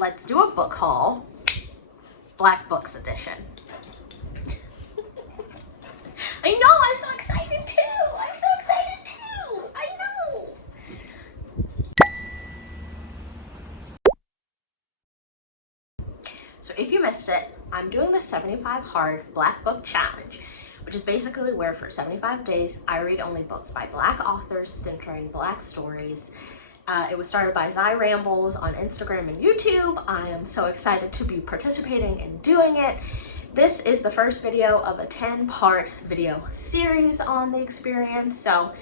let's do a book haul. Black Books edition. I know, I'm so excited too. I'm so excited too. I know. So if you missed it, I'm doing the 75 Hard Black Book Challenge, which is basically where for 75 days I read only books by Black authors centering Black stories. It was started by Zai Rambles on Instagram and YouTube. I am so excited to be participating in doing it. This is the first video of a 10-part video series on the experience, so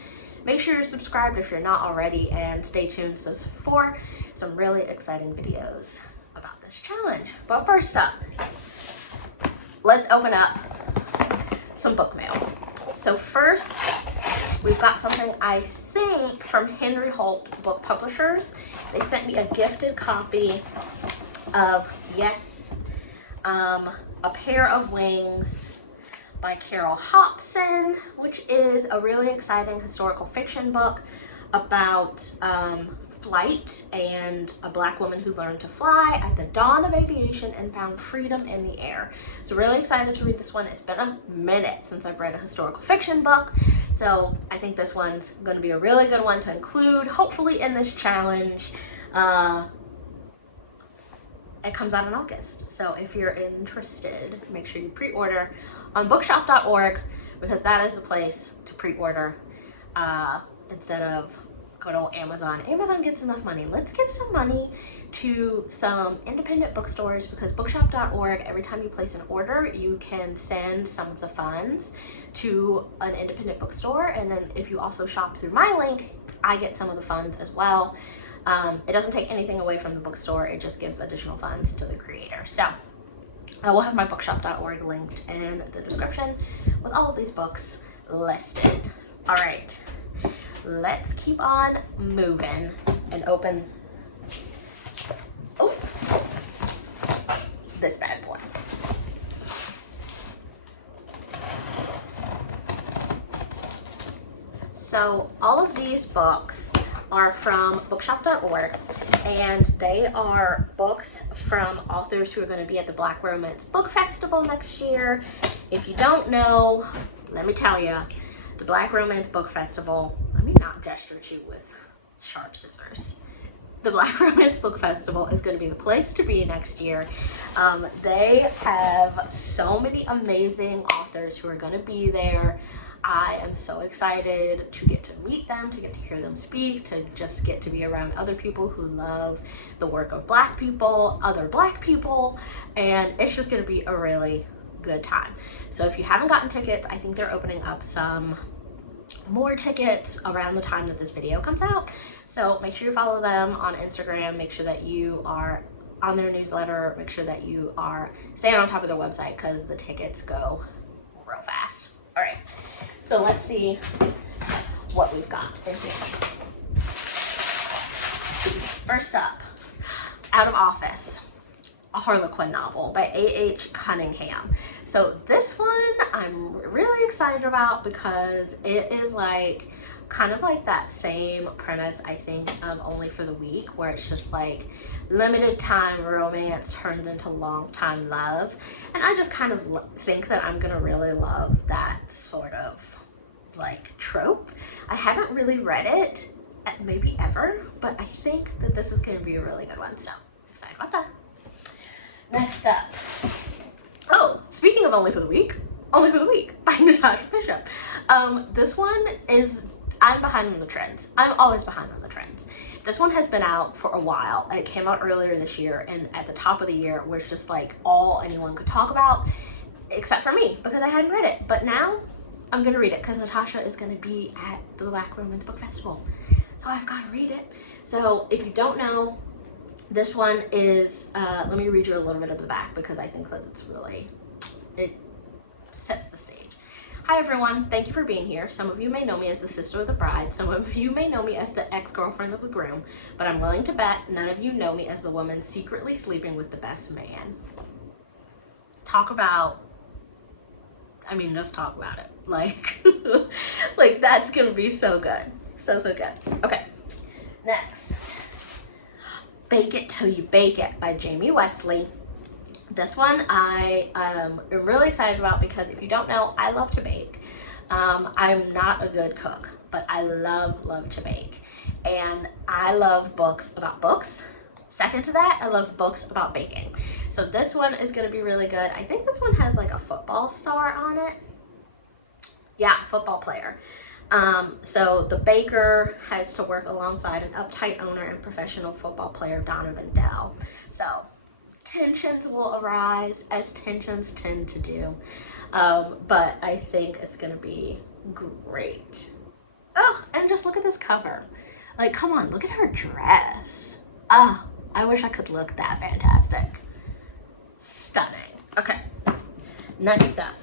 make sure you're subscribed if you're not already, and stay tuned for some really exciting videos about this challenge. But first up, let's open up some book mail. So first, we've got something I think from Henry Holt Book Publishers. They sent me a gifted copy of Yes, A Pair of Wings by Carol Hobson, which is a really exciting historical fiction book about flight and a Black woman who learned to fly at the dawn of aviation and found freedom in the air. So really excited to read this one. It's been a minute since I've read a historical fiction book, so I think this one's going to be a really good one to include, hopefully, in this challenge. It comes out in August, so if you're interested, make sure you pre-order on bookshop.org, because that is the place to pre-order instead of good old Amazon. Amazon gets enough money. Let's give some money to some independent bookstores, because bookshop.org, every time you place an order, you can send some of the funds to an independent bookstore, and then if you also shop through my link, I get some of the funds as well. It doesn't take anything away from the bookstore, it just gives additional funds to the creator. So I will have my bookshop.org linked in the description with all of these books listed. All right, let's keep on moving and open this bad boy. So all of these books are from bookshop.org, and they are books from authors who are going to be at the Black Romance Book Festival next year. If you don't know, let me tell you, the Black Romance Book Festival, let me not gesture at you with sharp scissors. The Black Romance Book Festival is going to be the place to be next year. They have so many amazing authors who are going to be there. I am so excited to get to meet them, to get to hear them speak, to just get to be around other people who love the work of Black people, other Black people, and it's just going to be a really good time. So if you haven't gotten tickets, I think they're opening up some more tickets around the time that this video comes out. So make sure you follow them on Instagram, make sure that you are on their newsletter, make sure that you are staying on top of their website, because the tickets go real fast. All right, so let's see what we've got in here. First up, Out of Office, a Harlequin novel by A.H. Cunningham. So this one I'm really excited about, because it is like kind of like that same premise, I think, of Only for the Week, where it's just like limited time romance turns into long time love, and I just kind of think that I'm gonna really love that sort of like trope. I haven't really read it, maybe ever, but I think that this is gonna be a really good one, so excited about that. Next up, oh, speaking of Only for the Week by Natasha Bishop. This one is, I'm behind on the trends. I'm always behind on the trends. This one has been out for a while. It came out earlier this year, and at the top of the year was just like all anyone could talk about, except for me, because I hadn't read it. But now I'm gonna read it, because Natasha is gonna be at the Black Romance Book Festival, so I've got to read it. So if you don't know, this one is, let me read you a little bit of the back, because I think that it's really, it sets the stage. Hi everyone, thank you for being here. Some of you may know me as the sister of the bride. Some of you may know me as the ex-girlfriend of the groom, but I'm willing to bet none of you know me as the woman secretly sleeping with the best man. Talk about, I mean, just talk about it. Like, like that's gonna be so good. So good. Okay, next. Bake It Till You Bake It by Jamie Wesley. This one I am really excited about because if you don't know, I love to bake. I'm not a good cook, but I love to bake. And I love books about books. Second to that, I love books about baking. So this one is going to be really good. I think this one has like a football star on it. Yeah, football player. So the baker has to work alongside an uptight owner and professional football player, Donovan Dell. So tensions will arise, as tensions tend to do. But I think it's gonna be great. Oh, and just look at this cover. Like, come on, look at her dress. Oh, I wish I could look that fantastic. Stunning. Okay, next up.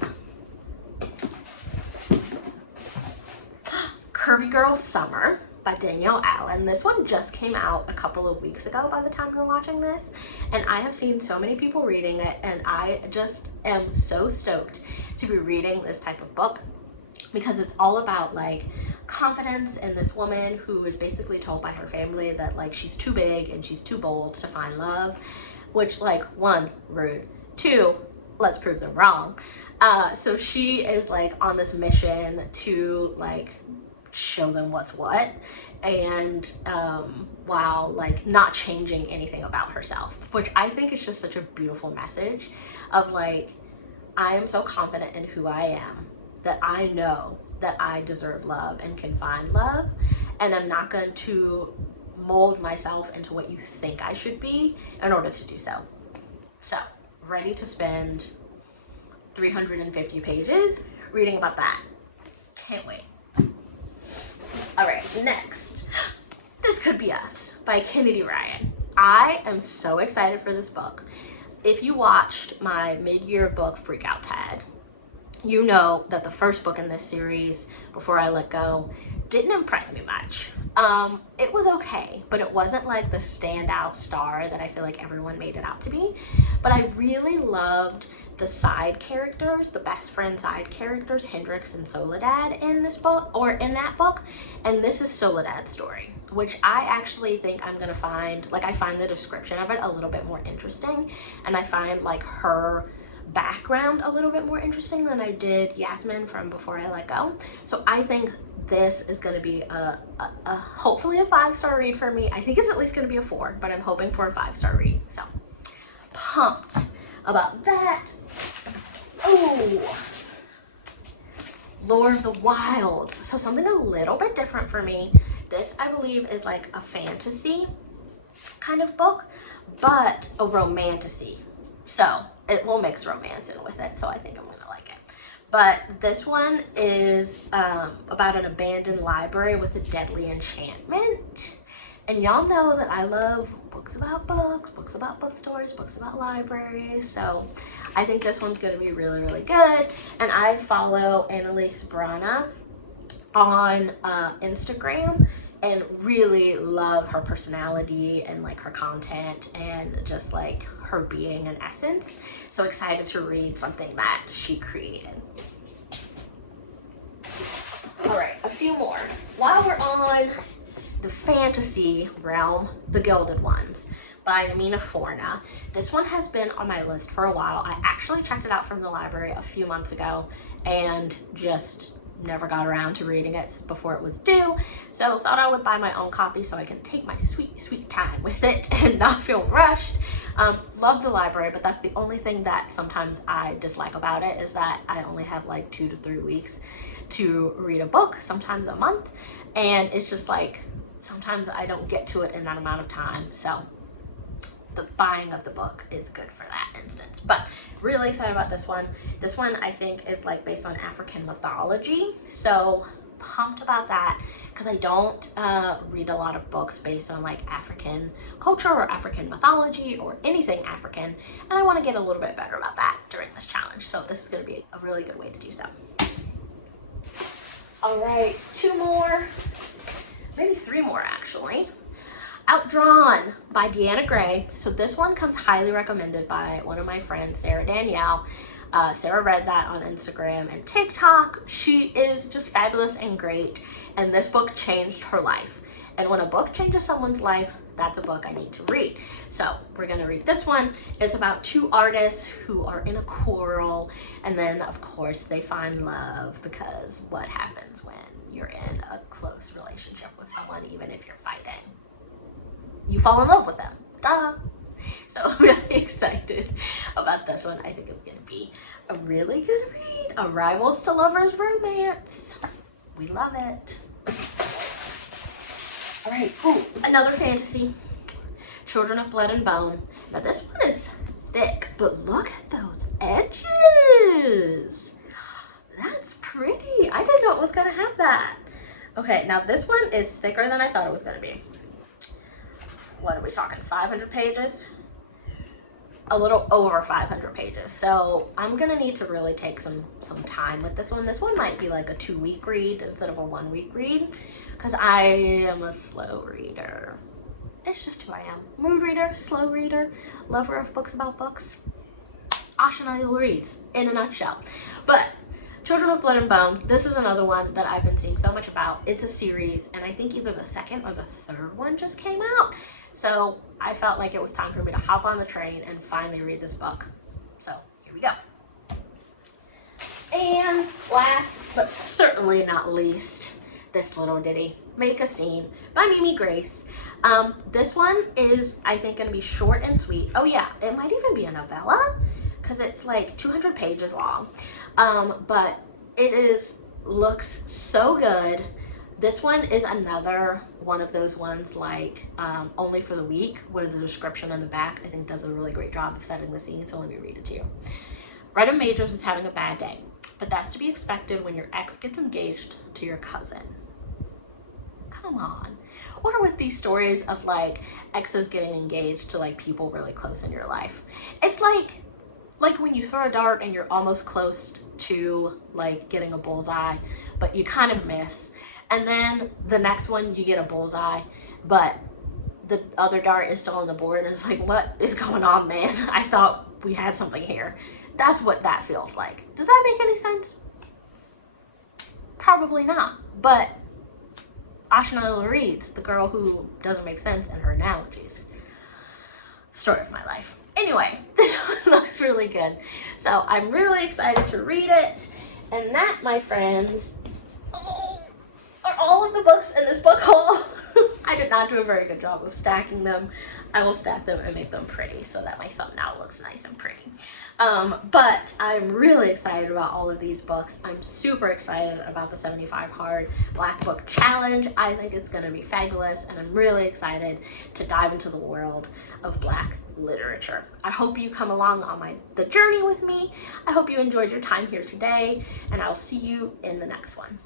Curvy Girl Summer by Danielle Allen. This one just came out a couple of weeks ago by the time you're watching this, and I have seen so many people reading it, and I just am so stoked to be reading this type of book because it's all about like confidence in this woman who is basically told by her family that like she's too big and she's too bold to find love, which like, one, rude, two, let's prove them wrong. So she is like on this mission to like show them what's what, and while like not changing anything about herself, which I think is just such a beautiful message of like, I am so confident in who I am that I know that I deserve love and can find love, and I'm not going to mold myself into what you think I should be in order to do so. So, ready to spend 350 pages reading about that. Can't wait. All right, next, This Could Be Us by Kennedy Ryan. I am so excited for this book. If you watched my mid-year book freakout tag, you know that the first book in this series, Before I Let Go, didn't impress me much. It was okay, but it wasn't like the standout star that I feel like everyone made it out to be. But I really loved the side characters, the best friend side characters, Hendrix and Soledad in this book, or in that book. And this is Soledad's story, which I actually think I'm gonna find, like I find the description of it a little bit more interesting. And I find like her background a little bit more interesting than I did Yasmin from Before I Let Go. So I think this is going to be a hopefully a 5-star read for me. I think it's at least going to be a 4, but I'm hoping for a 5-star read. So pumped about that. Oh, Lord of the Wilds. So something a little bit different for me. This, I believe, is like a fantasy kind of book, but a romantasy. So it will mix romance in with it, so I think I'm gonna like it. But this one is about an abandoned library with a deadly enchantment. And y'all know that I love books about books, books about bookstores, books about libraries. So I think this one's gonna be really, really good. And I follow Annalise Brana on Instagram and really love her personality and like her content and just like her being in essence. So excited to read something that she created. All right, a few more. While we're on the fantasy realm, The Gilded Ones by Namina Forna. This one has been on my list for a while. I actually checked it out from the library a few months ago and just never got around to reading it before it was due, so thought I would buy my own copy so I can take my sweet time with it and not feel rushed. Love the library, but that's the only thing that sometimes I dislike about it, is that I only have like 2 to 3 weeks to read a book, sometimes a month, and it's just like sometimes I don't get to it in that amount of time. So the buying of the book is good for that instance. But really excited about this one. This one I think is like based on African mythology, so pumped about that because I don't read a lot of books based on like African culture or African mythology or anything African, and I want to get a little bit better about that during this challenge. So this is going to be a really good way to do so. All right, 2 more, maybe 3 more actually. Outdrawn by Deanna Gray. So this one comes highly recommended by one of my friends, Sarah Danielle. Sarah read that on Instagram and TikTok. She is just fabulous and great, and this book changed her life. And when a book changes someone's life, that's a book I need to read. So we're gonna read this one. It's about two artists who are in a quarrel, and then of course they find love, because what happens when you're in a close relationship with someone, even if you're fighting? You fall in love with them. Duh. So I'm really excited about this one. I think it's gonna be a really good read. A rivals to lovers romance. We love it. All right, ooh, another fantasy. Children of Blood and Bone. Now this one is thick, but look at those edges. That's pretty. I didn't know it was gonna have that. Okay, now this one is thicker than I thought it was gonna be. What are we talking, 500 pages? A little over 500 pages. So I'm gonna need to really take some time with this one. This one might be like a 2-week read instead of a 1-week read, because I am a slow reader. It's just who I am. Mood reader, slow reader, lover of books about books. Ashana reads, in a nutshell. But Children of Blood and Bone, this is another one that I've been seeing so much about. It's a series, and I think either the second or the third one just came out. So I felt like it was time for me to hop on the train and finally read this book. So here we go. And last, but certainly not least, this little ditty, Make a Scene by Mimi Grace. This one is, I think, gonna be short and sweet. Oh yeah, it might even be a novella, because it's like 200 pages long. But it looks so good. This one is another one of those ones like Only for the Weak, where the description on the back I think does a really great job of setting the scene, so let me read it to you. Retta Majors is having a bad day, but that's to be expected when your ex gets engaged to your cousin. Come on. What are with these stories of like exes getting engaged to like people really close in your life? It's like when you throw a dart and you're almost close to like getting a bullseye, but you kind of miss. And then the next one you get a bullseye, but the other dart is still on the board, and it's like, what is going on, man? I thought we had something here. That's what that feels like. Does that make any sense? Probably not. But Ashana reads, the girl who doesn't make sense in her analogies. Story of my life. Anyway, this one looks really good. So I'm really excited to read it. And that, my friends, are all of the books in this book haul. I did not do a very good job of stacking them. I will stack them and make them pretty so that my thumbnail looks nice and pretty. But I'm really excited about all of these books. I'm super excited about the 75 Hard Black Book Challenge. I think it's going to be fabulous, and I'm really excited to dive into the world of Black literature. I hope you come along on the journey with me. I hope you enjoyed your time here today, and I'll see you in the next one.